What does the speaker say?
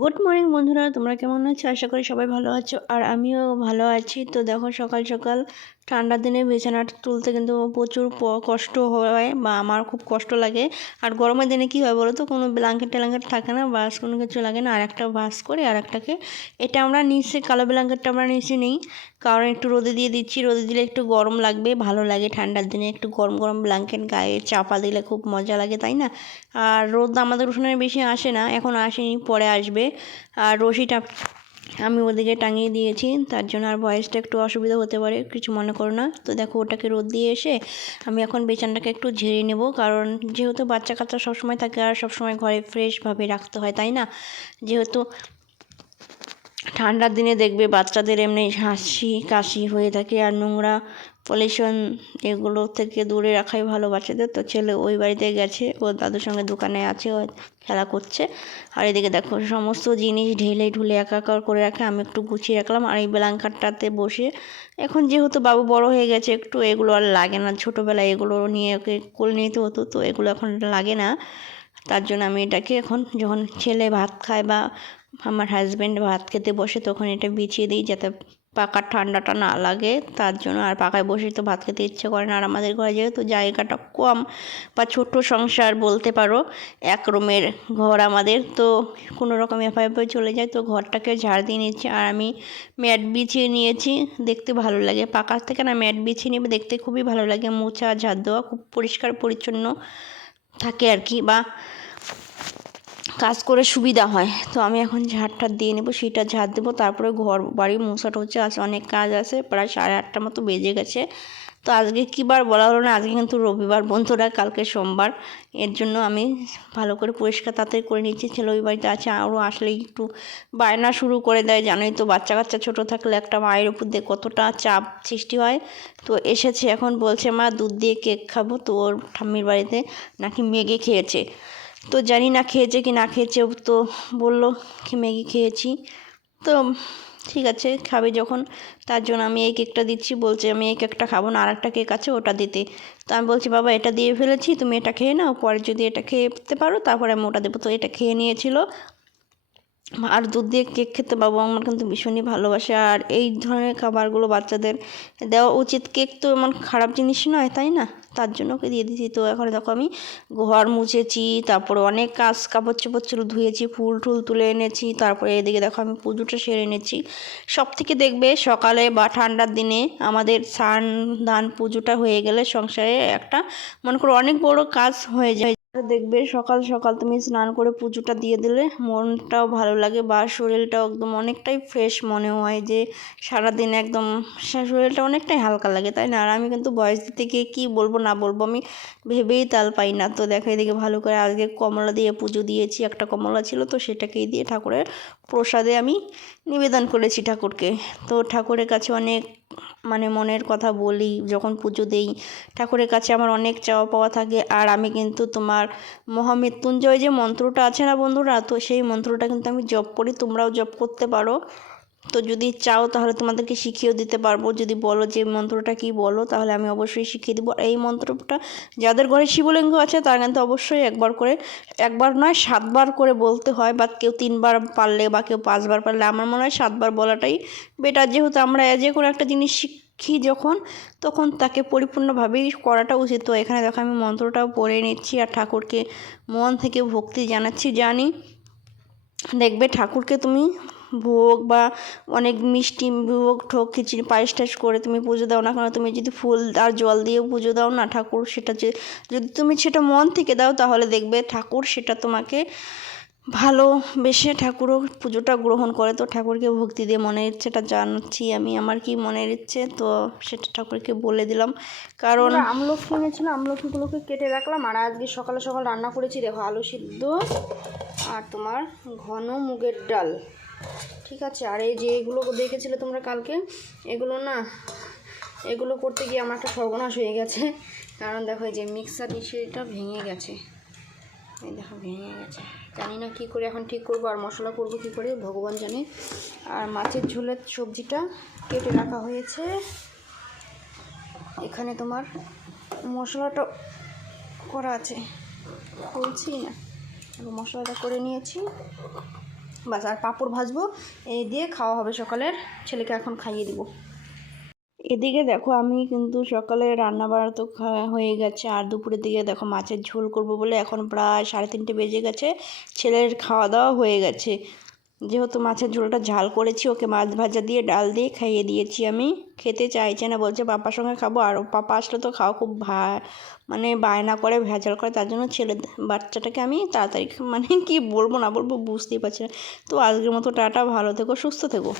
Good morning বন্ধুরা, তোমরা কেমন আছো? আশা করি সবাই ভালো আছো, আর আমিও ভালো আছি। তো দেখো, সকাল সকাল ঠান্ডার দিনে বিছানা তুলতে কিন্তু প্রচুর কষ্ট হয়, বা আমার খুব কষ্ট লাগে। আর গরমের দিনে কী হয় বলো তো, কোনো ব্ল্যাঙ্কেট ট্যাঙ্কেট থাকে না, বাস কোনো কিছু লাগে না। আর একটা বাস করে আর একটাকে, এটা আমরা নিচে কালো ব্ল্যাঙ্কেটটা আমরা নিচে নিই, কারণ একটু রোদে দিয়ে দিচ্ছি। রোদে দিলে একটু গরম লাগবে, ভালো লাগে। ঠান্ডার দিনে একটু গরম গরম ব্ল্যাঙ্কেট গায়ে চাপা দিলে খুব মজা লাগে, তাই না? আর রোদ আমাদের উঠোনে বেশি আসে না, এখন আসেনি, পরে আসবে। আর রশিটা আমি ওদিকে টাঙিয়ে দিয়েছি, তার জন্য আর ভয়েসটা একটু অসুবিধা হতে পারে, কিছু মনে করো না। তো দেখো, ওটাকে রোদ দিয়ে এসে আমি এখন বিছানাটাকে একটু ঝেড়ে নেব, কারণ যেহেতু বাচ্চা কাচ্চা সবসময় থাকে আর সবসময় ঘরে ফ্রেশভাবে রাখতে হয়, তাই না? যেহেতু ঠান্ডার দিনে দেখবে বাচ্চাদের এমনি হাঁচি কাশি হয়ে থাকে, আর নোংরা পলিউশন এগুলো থেকে দূরে রাখাই ভালো বাচ্চাদের। তো ছেলে ওই বাড়িতে গেছে, ও দাদুর সঙ্গে দোকানে আছে, ও খেলা করছে। আর এদিকে দেখো, সমস্ত জিনিস ঢেলে ঢুলে একাকার করে রাখে, আমি একটু গুছিয়ে রাখলাম। আর এই ব্ল্যাঙ্কেটটাতে বসে, এখন যেহেতু বাবু বড় হয়ে গেছে একটু, এগুলো আর লাগে না। ছোটোবেলায় এগুলো নিয়ে ওকে কোলে নিতে হতো, তো এগুলো এখন লাগে না। তার জন্য আমি এটাকে এখন, যখন ছেলে ভাত খায় বা আমার হাজব্যান্ড ভাত খেতে বসে, তখন এটা বিছিয়ে দিই, যাতে পাকার ঠান্ডাটা না লাগে, তার জন্য। আর পাকায় বসে তো ভাত খেতে ইচ্ছে করে না। আর আমাদের ঘরে যেহেতু জায়গাটা কম, বা ছোট্ট সংসার বলতে পারো, এক রুমের ঘর আমাদের, তো কোনো রকম এফআইএফে চলে যায়। তো ঘরটাকে ঝাড় দিয়ে নিচ্ছি, আর আমি ম্যাট বিছিয়ে নিয়েছি, দেখতে ভালো লাগে। পাকার থেকে না ম্যাট বিছিয়ে নিয়ে দেখতে খুবই ভালো লাগে। মোছা ঝাড় দেওয়া খুব পরিষ্কার পরিচ্ছন্ন থাকে আর কি, বা কাজ করে সুবিধা হয়। তো আমি এখন ঝাড়টা দিয়ে নেবো, সেটা ঝাড় দেবো, তারপরে ঘর বাড়ি মোছা টোছা আছে, অনেক কাজ আছে। প্রায় 8:30 মতো বেজে গেছে। তো আজকে কী বার বলা হলো না, আজকে কিন্তু রবিবার বন্ধুরা, কালকে সোমবার। এর জন্য আমি ভালো করে পরিষ্কার তাড়াতাড়ি করে নিচ্ছি। ছেলে ওই বাড়িতে আছে, আরও আসলেই একটু বায়না শুরু করে দেয়। জানোই তো, বাচ্চা কাচ্চা ছোটো থাকলে একটা মায়ের উপর দিয়ে কতটা চাপ সৃষ্টি হয়। তো এসেছে, এখন বলছে মা দুধ দিয়ে কেক খাবো। তো ওর ঠাম্মির বাড়িতে নাকি ম্যাগি খেয়েছে, তো জানি না খেয়েছে কি না খেয়েছে, তো বললো কি ম্যাগি খেয়েছি। তো ঠিক আছে, খাবে যখন, তার জন্য আমি এই কেকটা দিচ্ছি। বলছে আমি এই কেকটা খাবো না, আর একটা কেক আছে ওটা দিতে। তো আমি বলছি বাবা, এটা দিয়ে ফেলেছি, তুমি এটা খেয়ে নাও, পরে যদি এটা খেতে পারো তারপরে আমি ওটা দেবো। তো এটা খেয়ে নিয়েছিল। আর দুধ দিয়ে কেক খেতে বাবু আমার কিন্তু ভীষণই ভালোবাসে, আর এই ধরনের খাবারগুলো বাচ্চাদের দেওয়া উচিত। কেক তো এমন খারাপ জিনিস নয়, তাই না? তার জন্য ওকে দিয়ে দিয়েছি। তো এখন দেখো, আমি ঘর মুছেছি, তারপরে অনেক কাজ, কাপড় চোপড় ছিল ধুয়েছি, ফুল টুল তুলে এনেছি, তারপরে এদিকে দেখো আমি পুজোটা সেরে এনেছি। সব থেকে দেখবে সকালে বা ঠান্ডার দিনে আমাদের স্নান দান পুজোটা হয়ে গেলে সংসারে একটা, মনে করো, অনেক বড় কাজ হয়ে যায়। দেখবে সকাল সকাল তুমি স্নান করে পুজোটা দিয়ে দিলে মনটাও ভালো লাগে, বা শরীরটাও একদম অনেকটাই ফ্রেশ মনে হয়, যে সারাদিন একদম শরীরটা অনেকটাই হালকা লাগে, তাই না? আর আমি কিন্তু বয়স দিতে গিয়ে কী বলবো না বলবো আমি ভেবেই তাল পাই না। তো দেখো, এদিকে ভালো করে আজকে কমলা দিয়ে পুজো দিয়েছি। একটা কমলা ছিল, তো সেটাকেই দিয়ে ঠাকুরের প্রসাদে আমি নিবেদন করেছি ঠাকুরকে। তো ঠাকুরের কাছে অনেক মনের কথা বলি যখন পুজো দেই। ঠাকুরের কাছে আমার অনেক চাওয়া পাওয়া থাকে। আর আমি কিন্তু তোমার মহামৃত্যুঞ্জয় যে মন্ত্রটা আছে না বন্ধুরা, তো সেই মন্ত্রটা কিন্তু আমি জপ করি, তোমরাও জপ করতে পারো। তো যদি চাও তাহলে তোমাদেরকে শিখিয়েও দিতে পারবো। যদি বলো যে মন্ত্রটা কি বলো, তাহলে আমি অবশ্যই শিখিয়ে দেবো। এই মন্ত্রটা যাদের ঘরে শিবলিঙ্গ আছে তারা কিন্তু অবশ্যই একবার নয় 7বার করে বলতে হয়, বা কেউ 3বার পারলে বা কেউ 5বার পারলে, আমার মনে হয় 7বার বলাটাই বেটার। যেহেতু আমরা যে কোনো একটা জিনিস শিখি যখন, তখন তাকে পরিপূর্ণভাবেই করাটা উচিত। তো এখানে দেখো আমি মন্ত্রটাও পড়ে নিচ্ছি, আর ঠাকুরকে মন থেকে ভক্তি জানাচ্ছি। জানি দেখবে ঠাকুরকে তুমি ভোগ বা অনেক মিষ্টি ভোগ ঠোক খিচুড়ি পায়েস টায়েস করে তুমি পুজো দাও না কেন, তুমি যদি ফুল আর জল দিয়েও পুজো দাও না, ঠাকুর সেটা যদি তুমি সেটা মন থেকে দাও, তাহলে দেখবে ঠাকুর সেটা তোমাকে ভালোবেসে ঠাকুরও পুজোটা গ্রহণ করে। তো ঠাকুরকে ভক্তি দিয়ে মনের ইচ্ছেটা জানাচ্ছি আমি, আমার কি মনের ইচ্ছে, তো সেটা ঠাকুরকে বলে দিলাম। কারণ আমলকি এনেছিল, আমলকিগুলোকে কেটে রাখলাম। আর আজকে সকালে সকাল রান্না করেছি, দেখো আলু সিদ্ধ আর তোমার ঘন মুগের ডাল, ঠিক আছে। আর এই যে এগুলো দেখেছিলে তোমরা কালকে, এগুলো করতে গিয়ে আমার একটা সর্বনাশ হয়ে গেছে। কারণ দেখো, এই যে মিক্সার ডিশটা ভেঙে গেছে, এই দেখো ভেঙে গেছে। জানি না কী করে এখন ঠিক করবো, আর মশলা করবো কী করে ভগবান জানে। আর মাছের ঝোলের সবজিটা কেটে রাখা হয়েছে। এখানে তোমার মশলাটা করা আছে, বলছি না, মশলাটা করে নিয়েছি। বাস আর পাঁপড় ভাজবো, এই দিয়ে খাওয়া হবে সকালের। ছেলেকে এখন খাইয়ে দিব। এদিকে দেখো আমি কিন্তু সকালে রান্না বাড়া তো হয়ে গেছে, আর দুপুরের দিকে দেখো মাছের ঝোল করব বলে এখন প্রায় 3:30 বেজে গেছে। ছেলের খাওয়া দাওয়া হয়ে গেছে, যেহেতু মাছের ঝোলটা ঝাল করেছি, ওকে মাছ ভাজা দিয়ে ডাল দিয়ে খাইয়ে দিয়েছি। আমি খেতে চাইছে না, বলছে পাপার সঙ্গে খাবো, আর পাপা আসলে তো খাওয়া খুব মানে বায়না করে, ভেজাল করে, তার জন্য বাচ্চাটাকে আমি তাড়াতাড়ি মানে কি বলবো না বলবো বুঝতেই পারছি না। তো আজকের মতো টাটা, ভালো থেকো, সুস্থ থেকো।